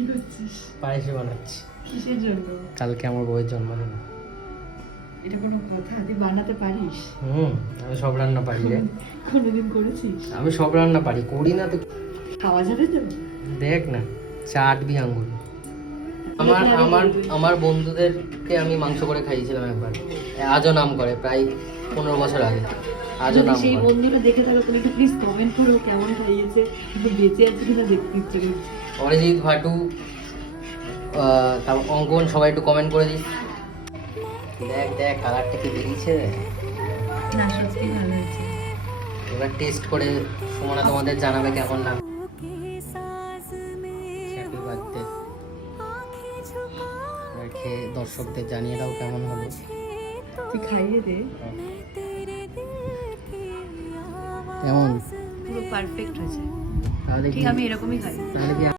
কি করছিস? পায়েস বানাচ্ছি। কিসের জন্য? কালকে আমার বউয়ের জন্মদিন। এটা কোনো কথা? তুই বানাতে পারিস? আমি সব রান্না পারি রে। কোনোদিন করেছিস? আমি সব রান্না পারি, করি না তো। খাওয়া যাবে তো? দেখ না, চাটবি আঙ্গুল। আমার বন্ধুদেরকে আমি মাংস করে খাইয়েছিলাম একবার, আজও নাম করে, প্রায় 15 বছর আগে। আজও নাম সেই করে। বন্ধুরা দেখে থাকো তুমি একটু প্লিজ কমেন্ট করো কেমন খাইয়েছে, কিন্তু বেঁচে আছে কিনা দেখতে ইচ্ছে করছে। অরিজিৎ, ভাটু, তারপর অঙ্কন, সবাই একটু কমেন্ট করে দিস। দেখ দেখ কালারটা কি বেরিয়েছে। না সত্যি ভালো হয়েছে। এবার টেস্ট করে সুমনা তোমাদের জানাবে কেমন লাগে। Happy birthday. এবার খেয়ে দর্শকদের জানিয়ে দাও কেমন হলো। তুই খাইয়ে দে। কেমন? পুরো পারফেক্ট হয়েছে। তাহলে ঠিক কি আমি এরকমই খাই। তাহলে কি